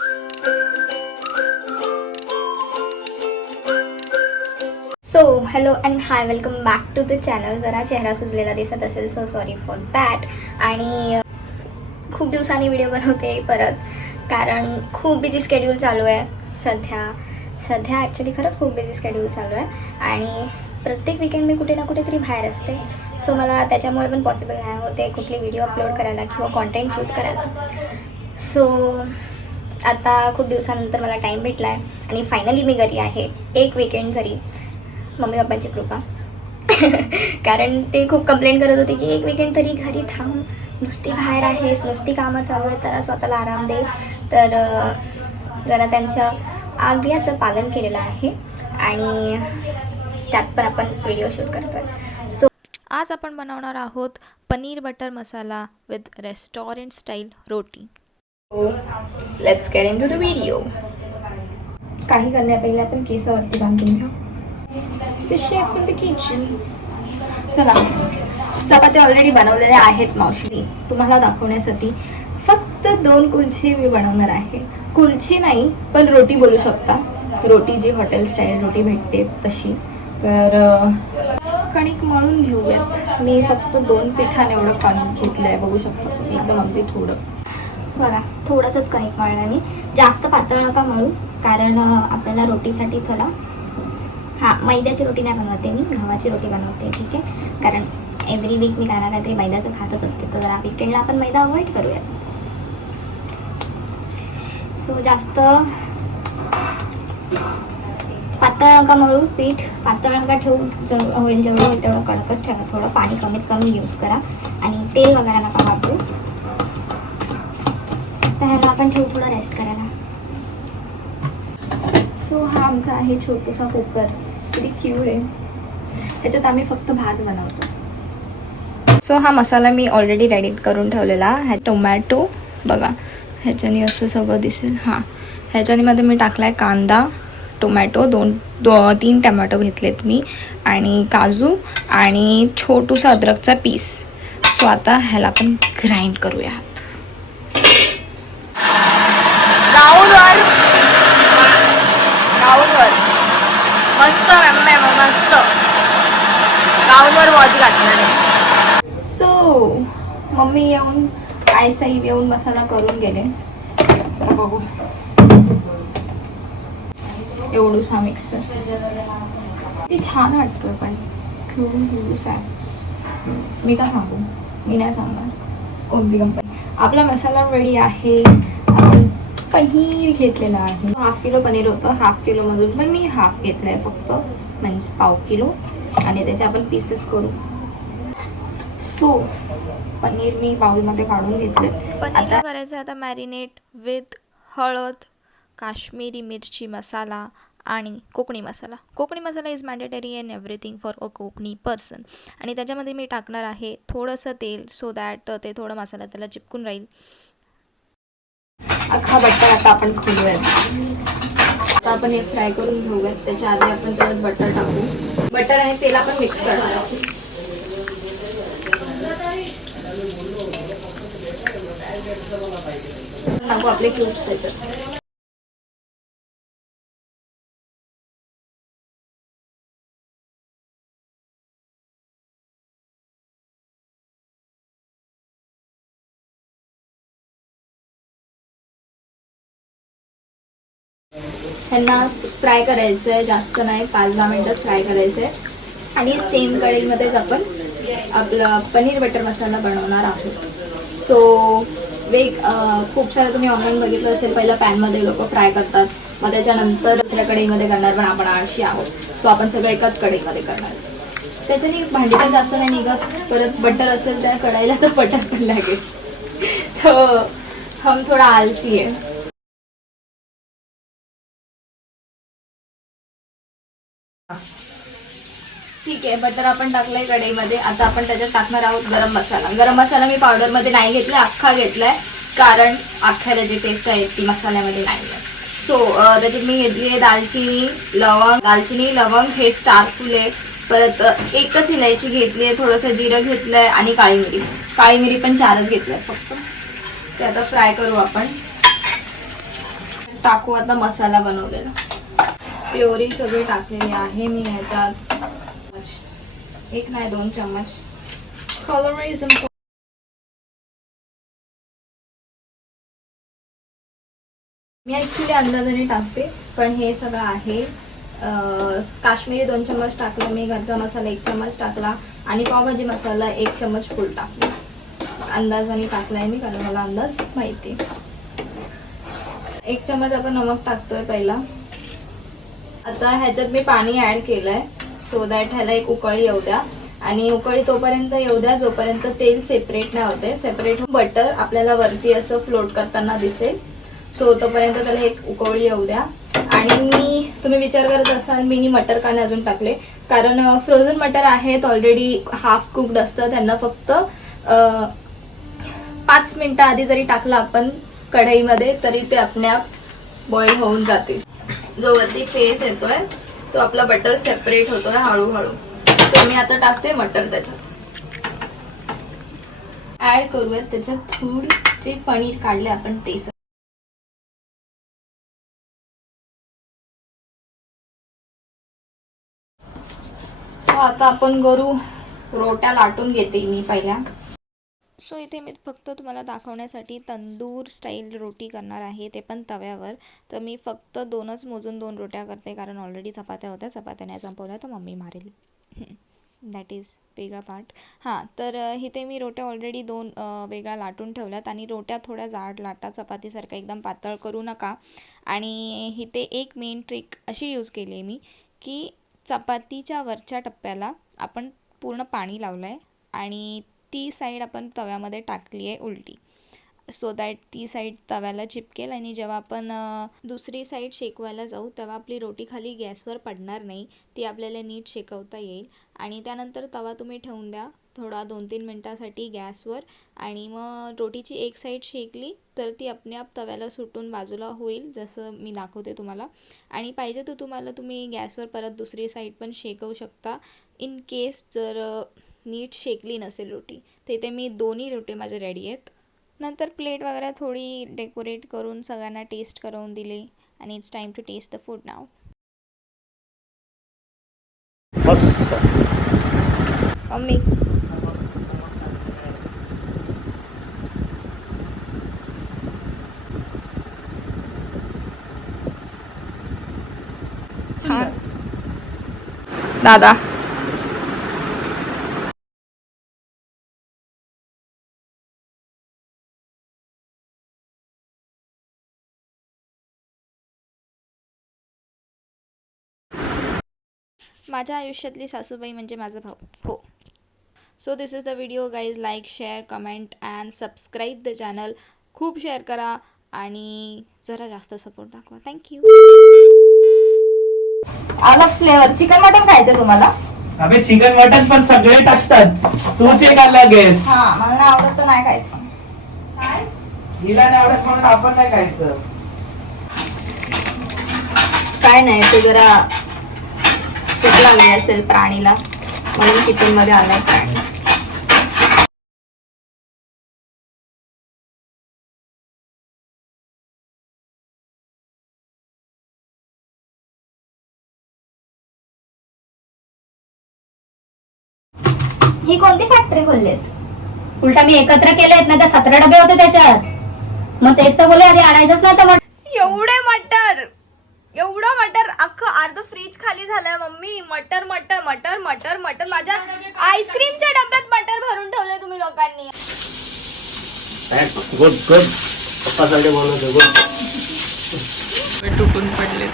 So hello and hi, welcome back to the channel. जरा चेहरा सुजलेला दिसत असेल, सो सॉरी फॉर दॅट. आणि खूप दिवसांनी व्हिडिओ बनवते परत, कारण खूप बिझी स्केड्यूल चालू आहे सध्या ॲक्च्युली खरंच खूप बिझी स्केड्यूल चालू आहे. आणि प्रत्येक वीकेंड मी कुठे ना कुठेतरी बाहेर असते, सो मला त्याच्यामुळे पण पॉसिबल नाही होते कुठली व्हिडिओ अपलोड करायला किंवा कॉन्टेंट शूट करायला. सो आता खूप दिवसानंतर मला टाईम भेटला आहे आणि फायनली मी घरी आहे. एक वीकेंड घरी, मम्मी पप्पांची कृपा. कारण ते खूप कंप्लेंट करत होते की एक वीकेंड तरी घरी थांब, नुसती बाहेर आहेस, नुसती कामं चालू आहे, तर स्वतःला आराम दे. तर जरा त्यांच्या आज्ञाचं पालन केलेलं आहे आणि त्यात पण आपण व्हिडिओ शूट करतोय. सो आज आपण बनवणार आहोत paneer butter masala with restaurant style roti. Let's get into the video. काही करण्यापहिले आपण केसावरती बांधून घेऊ. The chef in the kitchen. चला, चपात्या ऑलरेडी बनवलेल्या आहेत मावशी. तुम्हाला दाखवण्यासाठी फक्त 2 कुलचे मी बनवणार आहे. कुलचे नाही पण रोटी बोलू शकता. रोटी जी हॉटेल स्टाईल रोटी भेटते तशी. तर कणिक मळून घेऊयात. मी फक्त 2 पिठाने एवढं कणिक घेतलं आहे, बघू शकता तुम्ही. एकदम अगदी थोडं बघा, थोडंसंच कणिक मळलं मी. जास्त पातळ नका मळू, कारण आपल्याला रोटीसाठी थोडा मैद्याची रोटी नाही बनवते मी, गव्हाची रोटी बनवते. ठीक आहे, कारण एव्हरी वीक मी काय ना काहीतरी मैद्याचं खातच असते, तर जरा वीकेंडला आपण मैदा अवॉइड करूयात. सो जास्त पातळ नका मळू पीठ, पातळ नका ठेवू. जेवढं होईल तेवढं कडकच ठेवा. थोडं पाणी कमीत कमी यूज करा आणि तेल वगैरे नका वापरू. तर ह्याला आपण ठेवू थोडं रेस्ट करायला. सो हा आमचा आहे छोटूसा कुकर. किती क्यूट आहे. त्याच्यात आम्ही फक्त भात बनवतो. सो हा मसाला मी ऑलरेडी रेडी करून ठेवलेला. ह्या टोमॅटो बघा, ह्याच्याने असं सगळं दिसेल. ह्याच्यामध्ये मी टाकला आहे कांदा, टोमॅटो, 2-3 टोमॅटो घेतलेत मी, आणि काजू आणि छोटूसा अद्रकचा पीस. सो आता ह्याला आपण ग्राइंड करूया. गाऊनवर मस्त मस्त गाऊनवर वॉच घातला आहे. सो मम्मी येऊन, आईसाहेब येऊन मसाला करून गेले. आता बघू, एवढूसा मिक्सर ती छान वाटतोय, पण खूप आहे. मी का सांगू, मी नाही सांगणार कोणती कंपनी. आपला मसाला रेडी आहे. आपण पनीर घेतलेलं आहे. 1/2 किलो पनीर होतं. 1/2 किलोमधून पण मी हाफ घेतलं आहे फक्त, मीन्स 1/2 किलो, आणि त्याचे आपण पीसेस करू. सो पनीर मी बाउलमध्ये काढून घेतले. पनीर करायचं आता मॅरिनेट विथ हळद, काश्मीरी मिरची मसाला आणि कोकणी मसाला. Konkani masala is mandatory in everything for a Konkani person. आणि त्याच्यामध्ये मी टाकणार आहे थोडंसं तेल, सो दॅट ते थोडं मसाला त्याला चिपकून राहील. अख्खा बटर आता आपण खोलूयात. आता आपण हे फ्राय करून घेऊयात. त्याच्या आधी आपण त्यात बटर टाकू. बटर आणि तेल आपण मिक्स करणार आहोत. टाकू आपले क्यूब्स त्याच्यात. ह्यांना फ्राय करायचं आहे, जास्त नाही, 5-10 मिनटंच फ्राय करायचं आहे. आणि सेम कढईमध्येच आपण आपला पनीर बटर मसाला बनवणार आहोत. सो खूप सारं तुम्ही ऑनलाईन बघितलं असेल, पहिलं पॅनमध्ये लोक फ्राय करतात, मग त्याच्यानंतर दुसऱ्या कढईमध्ये करणार, पण आपण आळशी आहोत. सो आपण सगळं एकाच कढईमध्ये करणार. त्याच्याने भांडी पण जास्त नाही निघत. परत बटर असेल त्या कढईला तर बटर पण लागेल. तर हम थोडा आलसी आहे. ठीक आहे, बटर आपण टाकलंय कढईमध्ये. आता आपण त्याच्यात टाकणार आहोत गरम मसाला. गरम मसाला मी पावडरमध्ये नाही घेतला, अख्खा घेतलाय, कारण अख्ख्याला जी टेस्ट आहे ती मसाल्यामध्ये नाही आहे. सो त्याच्यात मी घेतली दालचिनी, लवंग, हे स्टार फुल आहे. परत एकच इलायची घेतली आहे, थोडंसं जिरं घेतलंय आणि काळी मिरी पण 4च घेतल्या फक्त. ते आता फ्राय करू आपण. टाकू आता मसाला बनवलेला. प्युरी सगळी टाकलेली आहे मी ह्याच्यात. 1 नाही 2 चम्मच. Colour is important. Me actually अंदाजाने टाकते, पण हे सगळं आहे. काश्मीरी 2 चम्मच टाकला मी, घरचा मसाला 1 चम्मच टाकला आणि पावभाजी मसाला 1 चम्मच फुल टाकला. अंदाजाने टाकलाय मी, कारण मला अंदाज माहिती. 1 चम्मच आपण नमक टाकतोय पहिला. आता ह्याच्यात मी पाणी ॲड केलंय सो दॅट ह्याला एक उकळी येऊ द्या. आणि उकळी तोपर्यंत येऊ द्या जोपर्यंत तेल सेपरेट नाही होते. सेपरेट बटर आपल्याला वरती असं फ्लोट करताना दिसेल. सो तोपर्यंत त्याला एक उकळी येऊ द्या. आणि तुम्ही विचार करत असाल मी मटर का नाही अजून टाकले, कारण फ्रोझन मटर आहेत ऑलरेडी, हाफ कुक्ड असतं. त्यांना फक्त 5 मिनिटं आधी जरी टाकलं आपण कढईमध्ये तरी ते आपल्याप बॉईल होऊन जातील. जो वरती फेस येतोय तो आपला बटर सेपरेट होतोय हळूहळू. सो मी आता टाकते मटर त्याच्यात. ऍड करूयात त्याच्यात थोडी जे पनीर काढले आपण ते. सो आता आपण करू रोट्या लाटून घेते मी पहिल्या. सो इथे मी फक्त तुम्हाला दाखवण्यासाठी तंदूर स्टाईल रोटी करणार आहे, ते पण तव्यावर. तर मी फक्त 2च मोजून 2 रोट्या करते, कारण ऑलरेडी चपात्या होत्या. चपात्या नाही संपवल्या तर मम्मी मारेल. दॅट इज वेगळा पार्ट. हां, तर इथे मी रोट्या ऑलरेडी 2 वेगळ्या लाटून ठेवल्यात. आणि रोट्या थोड्या जाड लाटा, चपातीसारखं एकदम पातळ करू नका. आणि इथे एक मेन ट्रिक अशी यूज केली आहे मी, की चपातीच्या वरच्या टप्प्याला आपण पूर्ण पाणी लावलं आहे आणि ती साईड आपण तव्यामध्ये टाकली आहे उलटी, सो दॅट ती साईड तव्याला चिपकेल. आणि जेव्हा आपण दुसरी साईड शेकवायला जाऊ तेव्हा आपली रोटी खाली गॅसवर पडणार नाही, ती आपल्याला नीट शेकवता येईल. आणि त्यानंतर तवा तुम्ही ठेवून द्या थोडा 2-3 मिनटासाठी गॅसवर. आणि मग रोटीची एक साईड शेकली तर ती आपल्याप तव्याला सुटून बाजूला होईल, जसं मी दाखवते तुम्हाला. आणि पाहिजे तर तुम्ही गॅसवर परत दुसरी साईड पण शेकवू शकता, इन केस जर नीट शेकली नसेल रोटी. तर इथे मी दोन्ही रोटी माझे रेडी आहेत. नंतर प्लेट वगैरे थोडी डेकोरेट करून सगळ्यांना टेस्ट करून दिले. आणि it's time to taste the food now. Mummy दादा माझ्या आयुष्यातली सासूबाई म्हणजे माझा भाऊ. हो. So this is the video guys. Like, share, comment and subscribe the channel. खूप शेअर करा आणि जरा जास्त सपोर्ट दाखवा. थँक्यू. अलग फ्लेवर. चिकन मटन खायचं तुम्हाला? अबे चिकन मटन पण सगळे टाकतात, तूच एक अलग आहेस. हां, मला नाही आवडत तर नाही खायचं. हिला नाही आवडत म्हणून आपण नाही खायचं. काय नाही, ते जरा खूप लागली असेल प्राणीला म्हणून किचन मध्ये आलाय प्राणी. ही कोणती फॅक्टरी खोललीत? उलटा मी एकत्र केले आहेत ना, त्या 17 डबे होते त्याच्यात. मग तेच तर बोले आधी आणायचंच नाही. एवढं मटर अख्खं अर्ध फ्रीज खाली झालंय मम्मी. मटर मटर मटर मटर मटर. माझ्या आईस्क्रीमच्या डब्यात मटर भरून ठेवले तुम्ही लोकांनी. Good good. पप्पा साठी बोलवतो. गुड. तुटून पडले.